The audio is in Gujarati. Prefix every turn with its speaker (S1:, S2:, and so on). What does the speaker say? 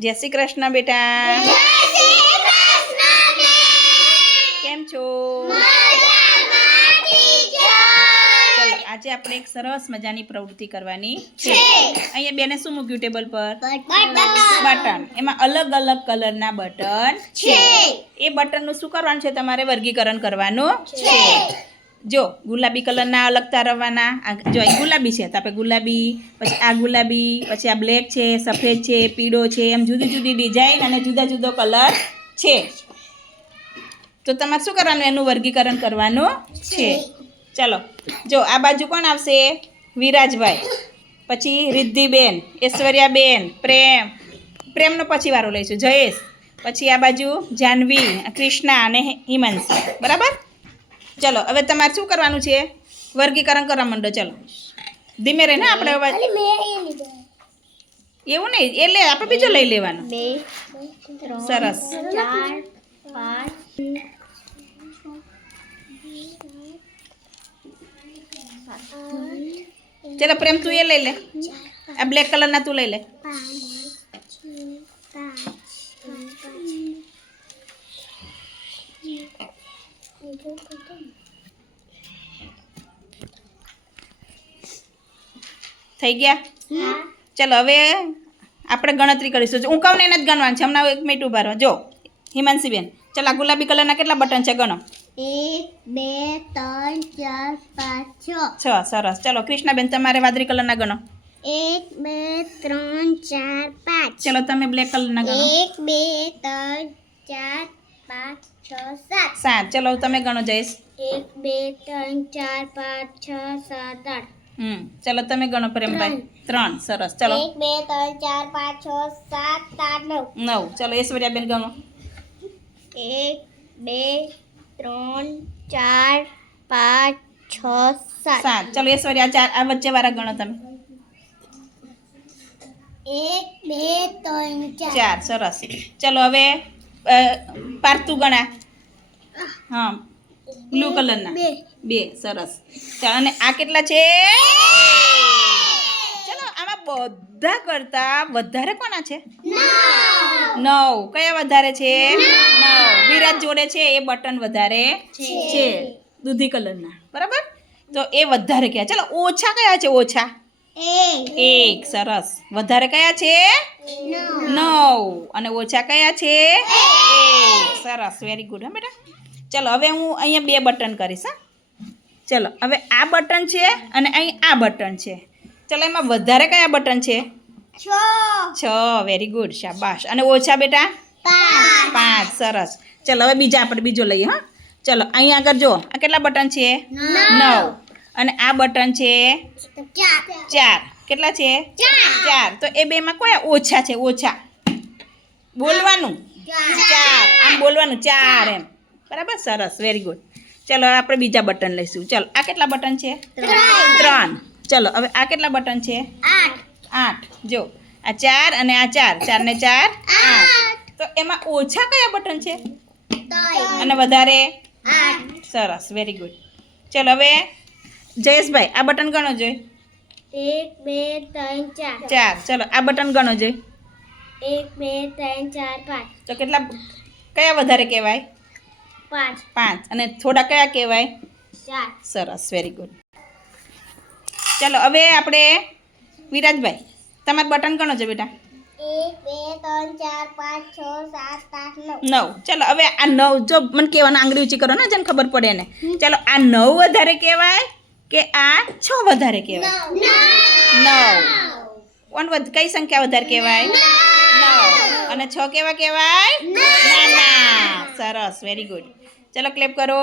S1: જય શ્રી કૃષ્ણ બેટા. કેમ છો? આજે આપણે એક સરસ મજાની પ્રવૃત્તિ કરવાની છે. અહીંયા બેને શું મૂક્યું ટેબલ પર? બટન. એમાં અલગ અલગ કલરના બટન છે. એ બટનનું શું કરવાનું છે? તમારે વર્ગીકરણ કરવાનું છે. જો, ગુલાબી કલરના અલગ તારવવાના આ જો અહીં ગુલાબી છે, તો ગુલાબી, પછી આ ગુલાબી, પછી આ બ્લેક છે, સફેદ છે, પીળો છે, એમ જુદી જુદી ડિઝાઇન અને જુદા જુદો કલર છે. તો તમારે શું કરવાનું? એનું વર્ગીકરણ કરવાનું છે. ચલો, જો, આ બાજુ કોણ આવશે? વિરાજભાઈ. પછી રિદ્ધિબેન, ઐશ્વર્યાબેન, પ્રેમ. પ્રેમનો પછી વારો લઈશું. જયેશ. પછી આ બાજુ જાહ્નવી કૃષ્ણા અને હિમાંશ. બરાબર? ચલો હવે તમારે શું કરવાનું છે વર્ગીકરણ કરવા માંડો ચલો ધીમે રહીને આપણે હવે એવું નહીં એટલે આપણે બીજો લઈ લેવાનો
S2: બે ત્રણ
S1: સરસ
S2: ચાર પાંચ
S1: ચલો પ્રેમ તું એ લઈ લે આ બ્લેક કલરના તું લઈ લે થઈ ગયા? ચલો હવે આપણે ગણતરી કરીશું. હું કહું ને એને જ ગણવાનું છે. હમણાં એક મિનિટ ઊભા રહો. જો હિમાંશીબેન ચલો આ ગુલાબી કલરના કેટલા બટન છે ગણો?
S2: એક બે ત્રણ ચાર પાંચ છ.
S1: છ સરસ. ચલો કૃષ્ણાબેન તમારે વાદળી કલરના ગણો.
S2: એક બે ત્રણ ચાર પાંચ.
S1: ચલો તમે બ્લેક કલરના ગણો.
S2: એક બે ત્રણ ચાર પાંચ છ સાત.
S1: સાત. ચલો તમે ગણો જઈશ
S2: એક બે ત્રણ ચાર પાંચ છ સાત આઠ.
S1: હમ ચલો તમે ગણો પ્રેમભાઈ ત્રણ સરસ ચલો
S2: એક બે ત્રણ ચાર પાંચ છ સાત આઠ નવ
S1: નવ ચલો ઐશ્વર્યાબેન ગણો
S2: એક બે ત્રણ ચાર પાંચ છ સાત
S1: સાત ચલો ઐશ્વર્યા ચાર આ વચ્ચે વાળા ગણો તમે
S2: એક બે ત્રણ ચાર
S1: ચાર સરસ ચલો હવે અ, પારતું ગણા હા બ્લુ કલરના
S2: બે.
S1: સરસ. અને આ કેટલા છે? ચલો આમાં બધા કરતા વધારે કોના છે? નવ. કયા વધારે છે? નવ. વિરાટ જોડે છે એ બટન વધારે છે. દૂધી કલરના. બરાબર? તો એ વધારે કયા? ચલો ઓછા કયા છે? ઓછા.
S2: એક.
S1: એક. સરસ. વધારે કયા છે? નવ. અને ઓછા કયા છે? એક. સરસ. વેરી ગુડ હા બેટા? ચલો હવે હું અહીંયા બે બટન કરીશ હા? ચલો હવે આ બટન છે અને અહીં આ બટન છે. ચલો એમાં વધારે કયા બટન છે?
S2: છ.
S1: વેરી ગુડ શાબાશ. અને ઓછા બેટા?
S2: પાંચ.
S1: સરસ. ચલો હવે બીજા આપણે બીજો લઈએ હા? ચલો અહીંયા આગળ જો આ કેટલા બટન છે? નવ. અને આ બટન છે?
S2: ચાર.
S1: ચાર. કેટલા છે? ચાર. તો એ બેમાં કયા ઓછા છે? ઓછા. બોલવાનું? ચાર. આમ બોલવાનું ચાર એમ. બરાબર? સરસ વેરી ગુડ ચલો આપણે બીજા બટન લઈશું. ચલો આ કેટલા બટન છે? ત્રણ. ચલો હવે આ કેટલા બટન છે?
S2: આઠ.
S1: આઠ જો આ ચાર અને આ ચાર. ચાર ને ચાર આઠ. તો એમાં ઓછા કયા બટન છે? અને વધારે? સરસ વેરી ગુડ ચલો હવે જયેશભાઈ આ બટન ગણો જોઈ.
S2: એક બે ત્રણ ચાર.
S1: ચાર. ચલો આ બટન ગણો જોઈ.
S2: એક બે ત્રણ ચાર પાંચ.
S1: તો કેટલા કયા વધારે કહેવાય?
S2: પાંચ.
S1: પાંચ. અને થોડા કયા કહેવાય?
S2: ચાર.
S1: સરસ વેરી ગુડ ચલો હવે આપણે વિરાજભાઈ તમારે બટન ગણો છે બેટા.
S2: એક બે ત્રણ ચાર પાંચ છ સાત આઠ નવ.
S1: નવ. ચલો હવે આ નવ જો મને કહેવાનું આંગળી ઊંચી કરો ને જેને ખબર પડે ને ચલો આ નવ વધારે કહેવાય કે આ છ વધારે કહેવાય? નવ. કોણ વધ કઈ સંખ્યા વધારે કહેવાય? નવ. અને છ કેવા કહેવાય? નાના. સરસ વેરી ગુડ ચલો ક્લેપ કરો.